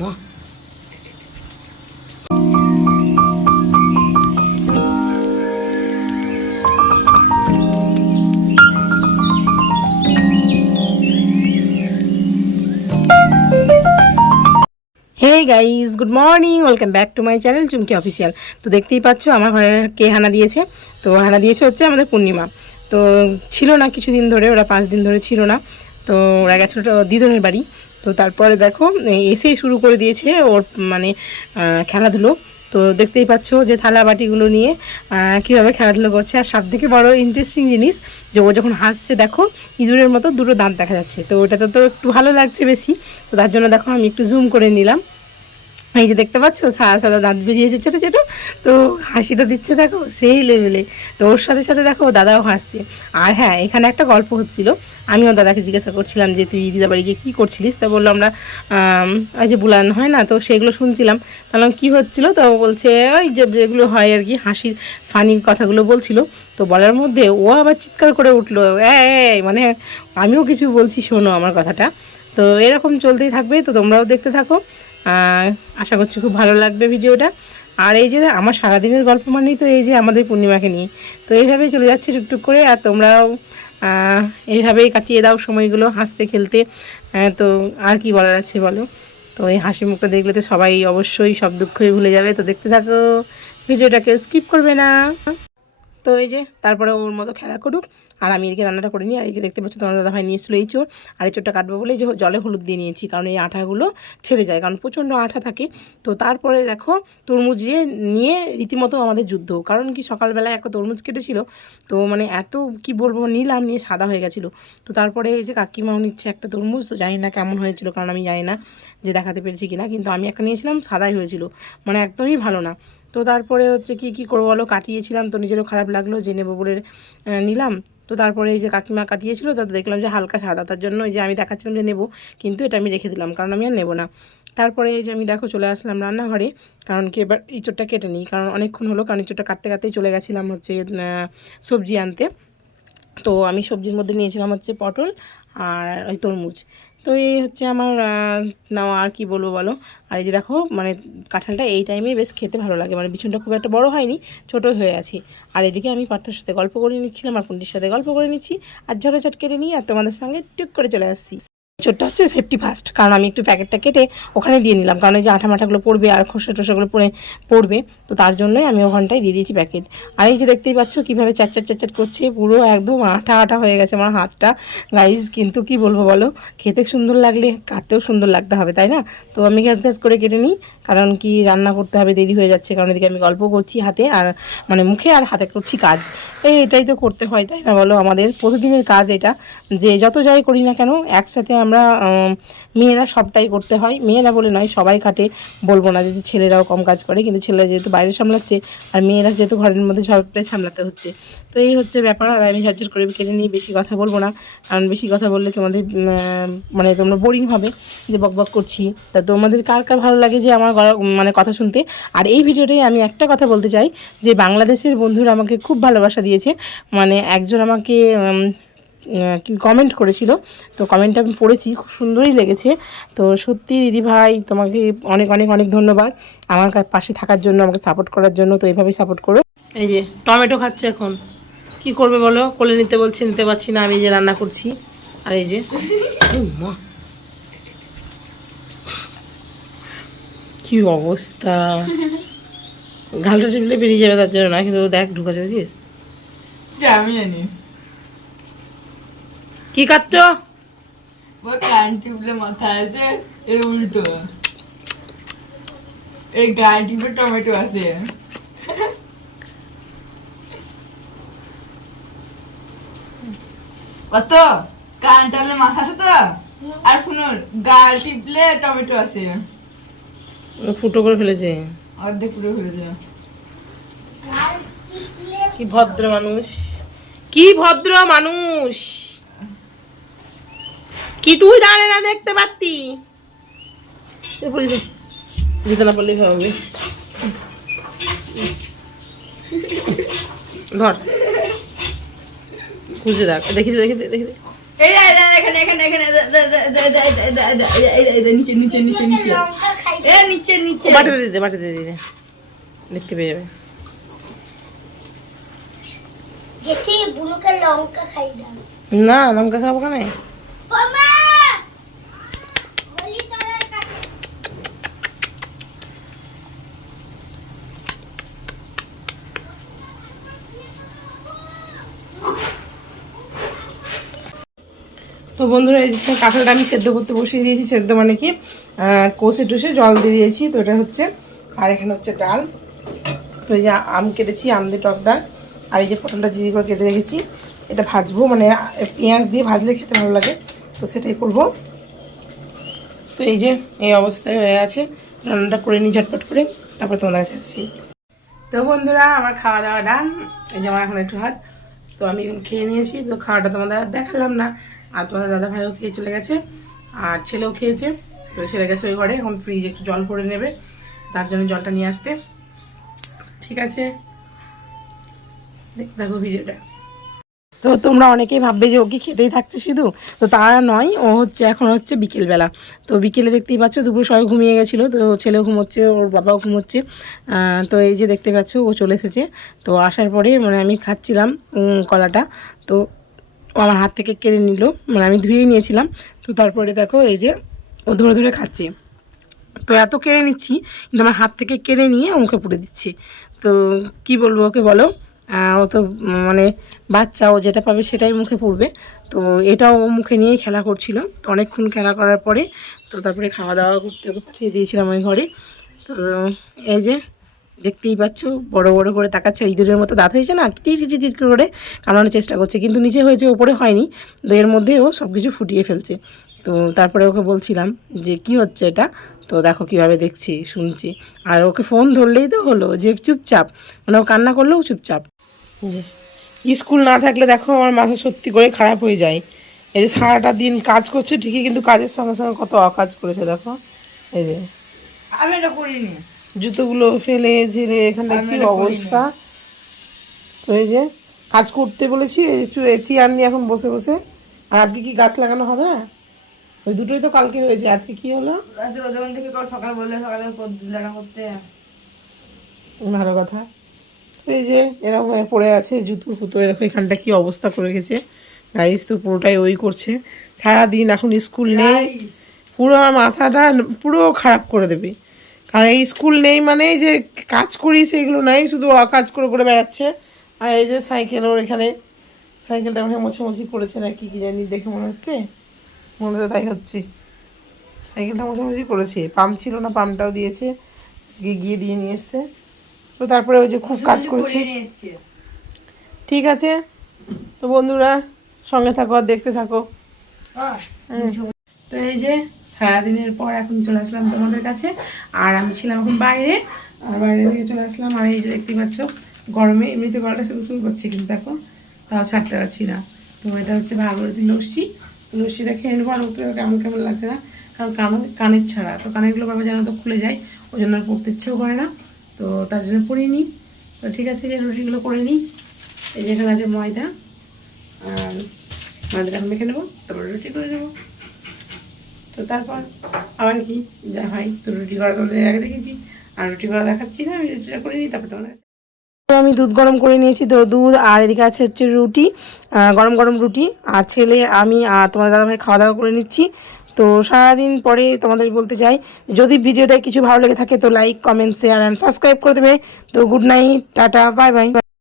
মা hey guys, good morning, welcome back to my channel Chumki official. তো দেখতেই পাচ্ছ আমার ঘরে কে হানা দিয়েছে। তো হানা দিয়েছে হচ্ছে আমাদের পূর্ণিমা। তো ছিল না কিছুদিন ধরে, ওরা 5 দিন ধরে ছিল না। তো ওরা গেছিলো দিদনের বাড়ি। তো তারপরে দেখো এসেই শুরু করে দিয়েছে ওর মানে খেলাধুলো। তো দেখতেই পাচ্ছ যে থালা বাটিগুলো নিয়ে কীভাবে খেলাধুলো করছে। আর সব থেকে বড় ইন্টারেস্টিং জিনিস যে ও যখন হাসছে দেখো ইঁদুরের মতো দুটো দাঁত দেখা যাচ্ছে। তো ওটাতে তো একটু ভালো লাগছে বেশি। তো তার জন্য দেখো আমি একটু জুম করে নিলাম। এই যে দেখতে পাচ্ছ সাদা সাদা দাঁত বেরিয়েছে ছোটো ছোটো। তো হাসিটা দিচ্ছে দেখো সেই লেভেলে। তো ওর সাথে সাথে দেখো দাদাও হাসছে। আর হ্যাঁ, এখানে একটা গল্প হচ্ছিল। আমিও দাদাকে জিজ্ঞাসা করছিলাম যে তুই দিদা বাড়ি গিয়ে কী করছিলিস। তা বললো আমরা ওই যে বুলান হয় না, তো সেগুলো শুনছিলাম। তাহলে কী হচ্ছিলো, তো বলছে ওই যে যেগুলো হয় আর কি, হাসির ফানি কথাগুলো বলছিল। তো বলার মধ্যে ও আবার চিৎকার করে উঠলো, মানে আমিও কিছু বলছি, শোনো আমার কথাটা। তো এরকম চলতেই থাকবে, তো তোমরাও দেখতে থাকো। আশা করছি খুব ভালো লাগবে ভিডিওটা। আর এই যে আমার সারাদিনের গল্প মানেই তো এই যে আমাদের পূর্ণিমাকে নিয়ে। তো এইভাবেই চলে যাচ্ছে টুকটুক করে। আর তোমরাও এইভাবেই কাটিয়ে দাও সময়গুলো হাসতে খেলতে। তো আর কি বলার আছে বলো। তো এই হাসি মুখটা দেখলে তো সবাই অবশ্যই সব দুঃখই ভুলে যাবে। তো দেখতে থাকো, ভিডিওটাকে স্কিপ করবে না। তো এই যে তারপরে ওর মতো খেলা করুক, আর আমি এদিকে রান্নাটা করে নিই। আর এই যে দেখতে পাচ্ছ তোমার দাদাভাই নিয়ে এসেছিলো এই চোর। আর এই চোরটা কাটবো বলে যে জলে হলুদ দিয়ে নিয়েছি, কারণ এই আঠাগুলো ছেড়ে যায়, কারণ প্রচণ্ড আঠা থাকে। তো তারপরে দেখো তরমুজ নিয়ে রীতিমতো আমাদের যুদ্ধ। কারণ কি সকালবেলায় একটা তরমুজ কেটেছিল, তো মানে এত কি বলবো নিলাম, নিয়ে সাদা হয়ে গেছিলো। তো তারপরে এই যে কাকিমাও নিচ্ছে একটা তরমুজ। তো জানি না কেমন হয়েছিল, কারণ আমি জানি না যে দেখাতে পেরেছি কিনা, কিন্তু আমি একটা নিয়েছিলাম সাদাই হয়েছিল, মানে একদমই ভালো না। তো তারপরে হচ্ছে কি করবো বলো, কাটিয়েছিলাম তো নিজেরও খারাপ লাগলো যে নেবো বলে নিলাম। তো তারপরে এই যে কাকিমা কাটিয়েছিল, তাতে দেখলাম যে হালকা সাদা, তার জন্য এই যে আমি দেখাচ্ছিলাম যে নেবো, কিন্তু এটা আমি রেখে দিলাম, কারণ আমি আর নেবো না। তারপরে এই যে আমি দেখো চলে আসলাম রান্নাঘরে, কারণ কি এবার ইঁচড়টা কেটে নিই, কারণ অনেকক্ষণ হলো, কারণ ইঁচড়টা কাটতে কাটতেই চলে গেছিলাম হচ্ছে সবজি আনতে। তো আমি সবজির মধ্যে নিয়েছিলাম হচ্ছে পটল আর ওই তরমুজ। তো এই হচ্ছে আমার নেওয়া, আর কি বলবো বলো। আর এই যে দেখো মানে কাঁঠালটা এই টাইমে বেশ খেতে ভালো লাগে, মানে বিছুনটা খুব একটা বড় হয়নি, ছোটো হয়ে আছে। আর এদিকে আমি পার্থর সাথে গল্প করে নিচ্ছিলাম, আর পুন্ডির সাথে গল্প করে নিচ্ছি, আর ঝটাঝট কেটে নিয়ে আর তোমাদের সঙ্গে টুক করে চলে আসছি। ছোট্ট হচ্ছে সেফটি ফার্স্ট, কারণ আমি একটু প্যাকেটটা কেটে ওখানে দিয়ে নিলাম, কারণ এই যে আঠা মাঠাগুলো পড়বে আর খোসা টোসাগুলো পড়বে। তো তার জন্যই আমি ওখানটায় দিয়ে দিয়েছি প্যাকেট। আর এই যে দেখতেই পাচ্ছ কীভাবে চ্যাট করছে, পুরো একদম আঠা আঠা হয়ে গেছে আমার হাতটা গাইজ। কিন্তু কি বলবো বলো, খেতে সুন্দর লাগলে কাটতেও সুন্দর লাগতে হবে, তাই না? তো আমি গ্যাস করে কেটে নিই, কারণ কি রান্না করতে হবে, দেরি হয়ে যাচ্ছে, কারণ এদিকে আমি গল্প করছি হাতে, আর মানে মুখে আর হাতে করছি কাজ। এটাই তো করতে হয়, তাই না বলো? আমাদের প্রতিদিনের কাজ এটা, যে যত যাই করি না কেন একসাথে আমরা মেয়েরা সবটাই করতে হয়। মেয়েরা বলে নয়, সবাই খাটে, বলবো না যদি ছেলেরাও কম কাজ করে, কিন্তু ছেলেরা যেহেতু বাইরে সামলাচ্ছে আর মেয়েরা যেহেতু ঘরের মধ্যে সবটাই সামলাতে হচ্ছে। তো এই হচ্ছে ব্যাপার। আর আমি ঝরঝর করে কেটে নিয়ে বেশি কথা বলবো না, কারণ বেশি কথা বললে তোমাদের মানে তোমরা বোরিং হবে যে বক করছি। তা তোমাদের কার কার ভালো লাগে যে আমার মানে কথা শুনতে। আর এই ভিডিওটাই আমি একটা কথা বলতে চাই, যে বাংলাদেশের বন্ধুরা আমাকে খুব ভালোবাসা দিয়েছে। মানে একজন আমাকে কমেন্ট করেছিল, তো কমেন্টটা আমি পড়েছি, খুব সুন্দরই লেগেছে। তো সত্যি দিদিভাই তোমাকে অনেক অনেক অনেক ধন্যবাদ আমার পাশে থাকার জন্য, আমাকে সাপোর্ট করার জন্য। তো এইভাবেই সাপোর্ট করো। এই যে টমেটো খাচ্ছে এখন, কি করবে বলো, কোলে নিতে বলছে, নিতে পারছি না, আমি যে রান্না করছি। আর এই যে কি অবস্থা, ঘালটা টিপলে বেরিয়ে যাবে, তার জন্য না, কিন্তু দেখ ঢুকাচ্ছে আমি জানি কি কাটছ, গান টিপলে মাথা আছে, এর উল্টো এই গান টিপে টমেটো আছে। কত কান টানলে মাথা আছে তো, আর শুনুন গাল টিপলে টমেটো আছে। ফুটো করে ফেলেছে, অর্ধেক পুরো ফেলেছে। কি ভদ্র মানুষ, কি ভদ্র মানুষ, কি তুই দাঁড়ে না দেখতে পারতি, যেতে না পারলেই হবে। ধর খুঁজে দেখ, দেখি দেখি দেখি, এই এখানে এখানে এখানে নিচে নিচে নিচে নিচে লঙ্কা খাই এ নিচে নিচে বাটিতে দিতে দেখতে পেয়ে যাবে। যেটি বুনুকে লঙ্কা খাই দাও না লঙ্কা খাবো কেন? মামা বলি তোর কাছে তো বন্ধুরা এই যে কাঁঠালটা আমি সেদ্ধ করতে বসিয়ে দিয়েছি। সেদ্ধ মানে কি কষে টষে জল দিয়ে দিয়েছি। তো এটা হচ্ছে, আর এখানে হচ্ছে ডাল। তো এই যে আম কেটেছি, আম দিয়ে টক ডাল। আর এই যে পটলটা জিজি করে কেটে রেখেছি, এটা ভাজবো, মানে পেঁয়াজ দিয়ে ভাজলে খেতে ভালো লাগে, তো সেটাই করব। তো এই যে এই অবস্থায় হয়ে আছে, রান্নাটা করে নিই ঝটপট করে, তারপর তোমাদের কাছে আসছি। তো বন্ধুরা আমার খাওয়া দাওয়া ডান। এই যে আমার এখন একটু হাত, তো আমি এখন খেয়ে নিয়েছি। তো খাওয়াটা তোমাদের আর দেখালাম না। আর তোমাদের দাদা ভাইও খেয়ে চলে গেছে, আর ছেলেও খেয়েছে। তো ছেলে গেছে ওই ঘরে, এখন ফ্রিজে একটু জল ভরে নেবে, তার জন্য জলটা নিয়ে আসতে। ঠিক আছে, দেখতে থাকো ভিডিওটা। তো তোমরা অনেকেই ভাববে যে ও কি খেতেই থাকছে শুধু, তো তা নয়, ও হচ্ছে এখন হচ্ছে বিকেলবেলা। তো বিকেলে দেখতেই পাচ্ছ দুপুর সবাই ঘুমিয়ে গেছিলো, তো ছেলেও ঘুমোচ্ছে, ওর বাবাও ঘুমোচ্ছে। তো এই যে দেখতে পাচ্ছ ও চলে এসেছে। তো আসার পরে মানে আমি খাচ্ছিলাম কলাটা, তো ও আমার হাত থেকে কেড়ে নিল, মানে আমি ধুয়ে নিয়েছিলাম। তো তারপরে দেখো এই যে ও ধরে ধরে খাচ্ছে। তো এত কেড়ে নিচ্ছি, কিন্তু আমার হাত থেকে কেড়ে নিয়ে ও মুখে পুড়ে দিচ্ছে। তো কি বলবো ওকে বলো, ও তো মানে বাচ্চা, ও যেটা পাবে সেটাই মুখে পড়বে। তো এটাও ও মুখে নিয়েই খেলা করছিল। তো অনেকক্ষণ খেলা করার পরে তো তারপরে খাওয়া দাওয়া করতে ওকে পাঠিয়ে দিয়েছিলাম ওই ঘরে। তো এই যে দেখতেই পাচ্ছ বড় বড় করে তাকাচ্ছে, ইঁদুরের মতো দাঁত হয়েছে না, টিট করে কামড়ানোর চেষ্টা করছে, কিন্তু নিচে হয়েছে ওপরে হয়নি। তো এর মধ্যে ও সব কিছু ফুটিয়ে ফেলছে। তো তারপরে ওকে বলছিলাম যে কি হচ্ছে এটা, তো দেখো কীভাবে দেখছি শুনছি। আর ওকে ফোন ধরলেই তো হলো যে চুপচাপ, মানে ও কান্না করলেও চুপচাপ। স্কুল না থাকলে দেখো আমার মাথা সত্যি করে খারাপ হয়ে যায়। এই যে সারাটা দিন কাজ করছে ঠিকই, কিন্তু কাজের সঙ্গে সঙ্গে কত অকাজ করেছে দেখো। এই যে আমি এটা করিনি। জুতোগুলো ফেলে ঝেড়ে এখানটা কি অবস্থা। তো এই যে কাজ করতে বলেছি, চেয়ার নিয়ে এখন বসে বসে। আর আজকে কি গাছ লাগানো হবে না? ওই দুটোই তো কালকে হয়েছে, আজকে কি হলো? রোদন থেকে সকাল বললে সকালে দিলাম করতে। ভালো কথা। তো এই যে এরকম হয়ে পড়ে আছে জুতো ফুতো, দেখো এখানটা কি অবস্থা করে গেছে। রাইস তো পুরোটাই ওই করছে সারাদিন, এখন স্কুল নেই, পুরো আমার মাথাটা পুরো খারাপ করে দেবে। কারণ এই স্কুল নেই মানে যে কাজ করি সেগুলো নাই, শুধু অকাজ করে করে বেড়াচ্ছে। আর এই যে সাইকেল, ওর এখানে সাইকেলটা মনে হয় মোছামুছি করেছে না কি জানি, দেখে মনে হচ্ছে, মনে তো তাই হচ্ছে। সাইকেলটা মোছামুছি করেছে, পাম্প ছিল না, পাম্পটাও দিয়েছে, আজকে গিয়ে দিয়ে নিয়ে এসছে। তো তারপরে ওই যে খুব কাজ করেছে। ঠিক আছে, তো বন্ধুরা সঙ্গে থাকো আর দেখতে থাকো। তো এই যে সারাদিনের পর এখন চলে আসলাম তোমাদের কাছে, আর আমি ছিলাম এখন বাইরে, আর বাইরে থেকে চলে আসলাম। আর এই যে দেখতে পাচ্ছ গরমে এমনিতে গলাটা শুরু শুরু করছে, কিন্তু দেখো তাও ছাড়তে পারছি না। তো এটা হচ্ছে ভাগরতী লস্যি, লস্যিটা খেয়ে নেবো। আর ওকে কেমন কেমন লাগছে না, কারণ কানের ছাড়া তো কানেরগুলো বাবা যেন তো খুলে যায়, ওই জন্য আর পড়তে ইচ্ছেও করে না, তো তার জন্য পরিয়ে নিই। তো ঠিক আছে, যে রুটিগুলো করে নিই। এই যে এখানে আছে ময়দা, আর ময়দাটা এখন মেখে নেবো, তারপর রুটি করে নেবো। তো তারপর আবার কি যা হয়, তো রুটি করা তোমাদের আগে দেখেছি, আর রুটি করা দেখাচ্ছি না, আমি রুটিটা করে নিই তারপর তোমাদের। তো আমি দুধ গরম করে নিয়েছি, তো দুধ আর এদিকে আছে হচ্ছে রুটি, গরম গরম রুটি। আর ছেলে আমি আর তোমার দাদাভাই খাওয়া দাওয়া করে নিচ্ছি। তো সারাদিন পরে তোমাদের বলতে চাই, যদি ভিডিওটা কিছু ভালো লেগে থাকে তো like comment share and subscribe করে দেবে। তো good night, tata, bye bye.